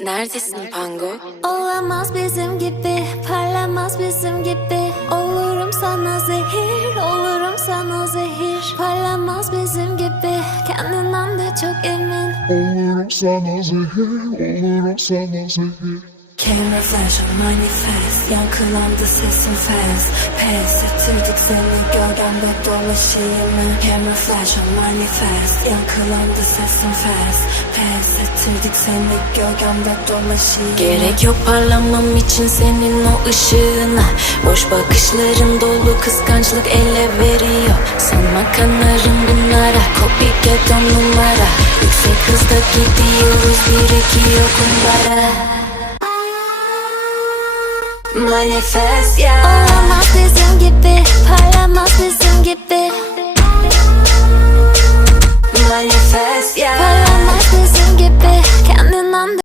Neredesin Pango? Olamaz bizim gibi, parlamaz bizim gibi. Olurum sana zehir, olurum sana zehir. Parlamaz bizim gibi, kendinden de çok emin. Olurum sana zehir, olurum sana zehir Camera flash on manifest. Yankılandı sesin fast. Pes ettirdik seni gölgemde dolaşayım mı Camera flash on manifest. Yankılandı sesin fast. Pes ettirdik seni gölgemde dolaşayım Gerek yok parlamam için senin o ışığına. Boş bakışların dolu kıskançlık ele veriyor. Sanma kanarım bunlara Copycat on numara. Yüksek hızda gidiyoruz bir iki yok kumbara Manifest ya Olamaz bizim gibi, parlamaz bizim gibi. Manifest ya